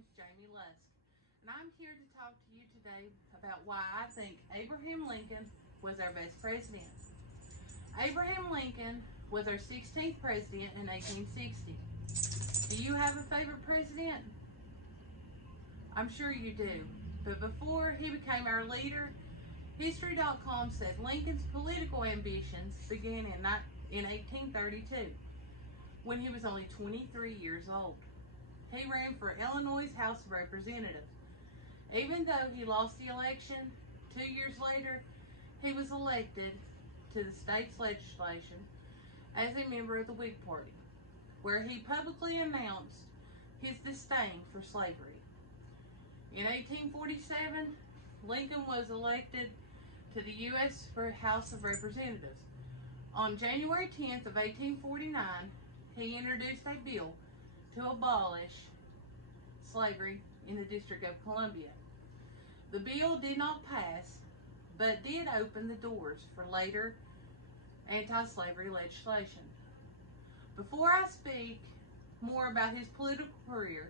is Jamie Lusk, and I'm here to talk to you today about why I think Abraham Lincoln was our best president. Abraham Lincoln was our 16th president in 1860. Do you have a favorite president? I'm sure you do, but before he became our leader, History.com said Lincoln's political ambitions began in 1832, when he was only 23 years old. He ran for Illinois' House of Representatives. Even though he lost the election, 2 years later, he was elected to the state's legislation as a member of the Whig Party, where he publicly announced his disdain for slavery. In 1847, Lincoln was elected to the U.S. House of Representatives. On January 10th of 1849, he introduced a bill to abolish slavery in the District of Columbia. The bill did not pass, but did open the doors for later anti-slavery legislation. Before I speak more about his political career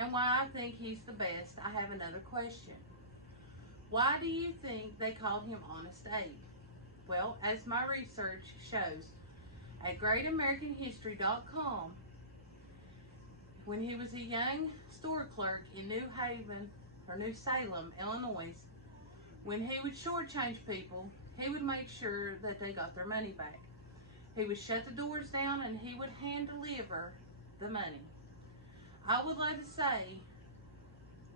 and why I think he's the best, I have another question. Why do you think they called him Honest Abe? Well, as my research shows, at GreatAmericanHistory.com, when he was a young store clerk in New Salem, Illinois, when he would shortchange people, he would make sure that they got their money back. He would shut the doors down and he would hand deliver the money. I would like to say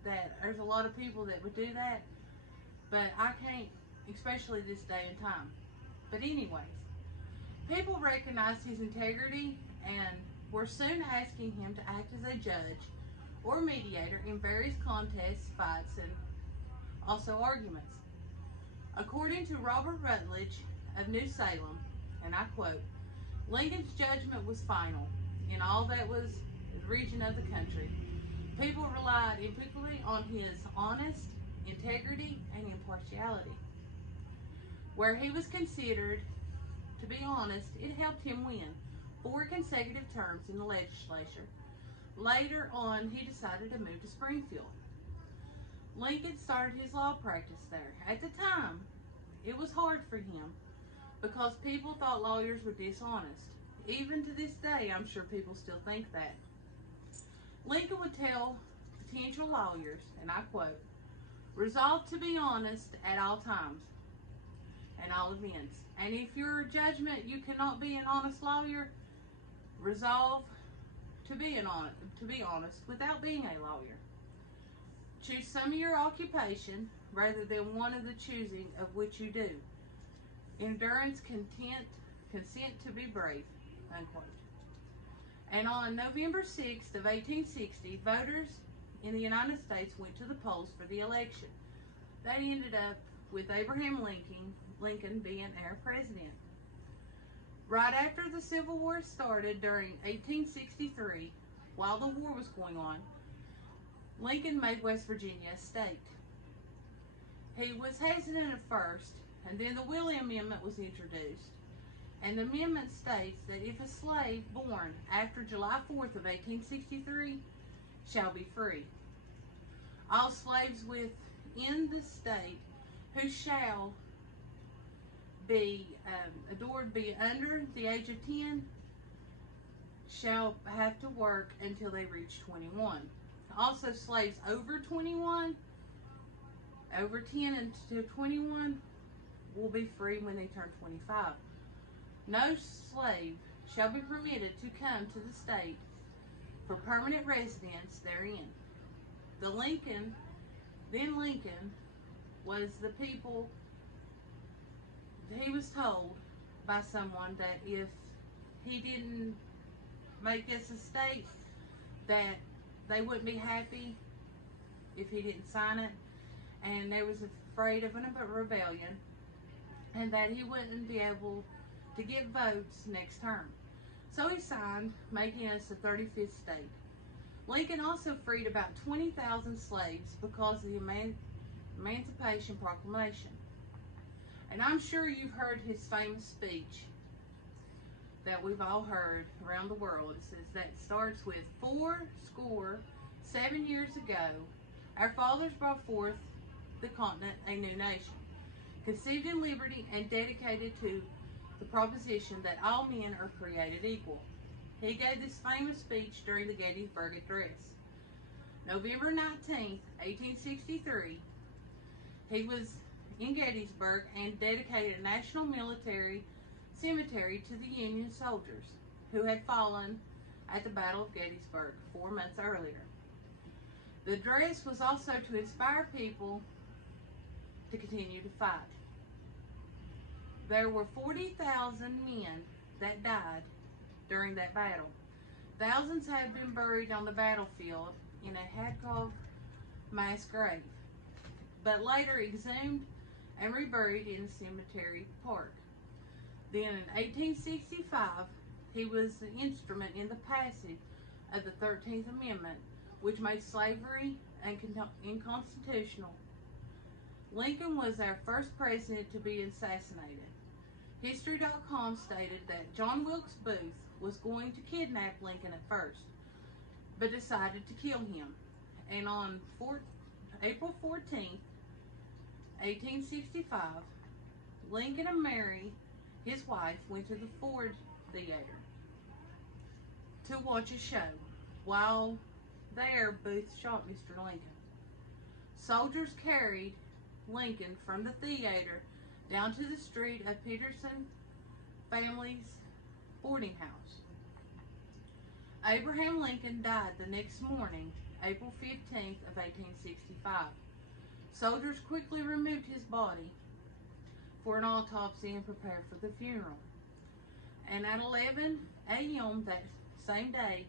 that there's a lot of people that would do that, but I can't, especially this day and time. But anyways, people recognized his integrity and were soon asking him to act as a judge or mediator in various contests, fights, and also arguments. According to Robert Rutledge of New Salem, and I quote, Lincoln's judgment was final in all that was the region of the country. People relied implicitly on his honest integrity and impartiality. Where he was considered to be honest, it helped him win 4 consecutive terms in the legislature. Later on, he decided to move to Springfield. Lincoln started his law practice there. At the time, it was hard for him because people thought lawyers were dishonest. Even to this day, I'm sure people still think that. Lincoln would tell potential lawyers, and I quote, resolve to be honest at all times and all events. And if your judgment you cannot be an honest lawyer, resolve to be honest without being a lawyer. Choose some of your occupation rather than one of the choosing of which you do. Endurance, content, consent to be brave, unquote. And on November 6th of 1860, voters in the United States went to the polls for the election. That ended up with Abraham Lincoln being our president. Right after the Civil War started during 1863, while the war was going on, Lincoln made West Virginia a state. He was hesitant at first, and then the Willey Amendment was introduced. And the amendment states that if a slave born after July 4th of 1863 shall be free, all slaves within the state who shall be adored be under the age of 10 shall have to work until they reach 21. Also, slaves over 21, over 10 and to 21 will be free when they turn 25. No slave shall be permitted to come to the state for permanent residence therein. Lincoln was the people, he was told by someone that if he didn't make this a state, that they wouldn't be happy if he didn't sign it, and they was afraid of a rebellion, and that he wouldn't be able to get votes next term. So he signed, making us the 35th state. Lincoln also freed about 20,000 slaves because of the Emancipation Proclamation. And I'm sure you've heard his famous speech that we've all heard around the world. It says that starts with 4 7 years ago, our fathers brought forth the continent a new nation, conceived in liberty and dedicated to the proposition that all men are created equal. He gave this famous speech during the Gettysburg Address. November 19, 1863, he was in Gettysburg and dedicated a national military cemetery to the Union soldiers who had fallen at the Battle of Gettysburg 4 months earlier. The address was also to inspire people to continue to fight. There were 40,000 men that died during that battle. Thousands have been buried on the battlefield in a Hadkov mass grave, but later exhumed and reburied in a cemetery park. Then in 1865, he was the instrument in the passage of the 13th Amendment, which made slavery unconstitutional. Lincoln was our first president to be assassinated. History.com stated that John Wilkes Booth was going to kidnap Lincoln at first, but decided to kill him. And on April 14th, 1865, Lincoln and Mary, his wife, went to the Ford Theater to watch a show. While there, Booth shot Mr. Lincoln. Soldiers carried Lincoln from the theater down to the street of Peterson family's boarding house. Abraham Lincoln died the next morning, April 15th of 1865. Soldiers quickly removed his body for an autopsy and prepared for the funeral. And at 11 a.m. that same day,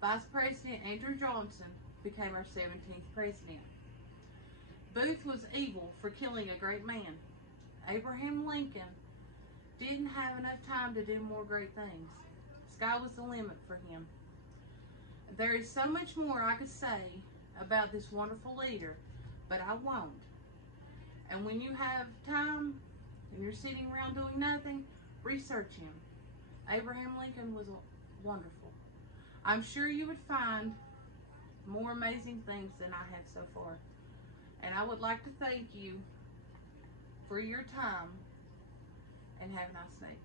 Vice President Andrew Johnson became our 17th president. Booth was evil for killing a great man. Abraham Lincoln didn't have enough time to do more great things. Sky was the limit for him. There is so much more I could say about this wonderful leader, but I won't. And when you have time and you're sitting around doing nothing, research him. Abraham Lincoln was wonderful. I'm sure you would find more amazing things than I have so far. And I would like to thank you for your time, and have a nice day.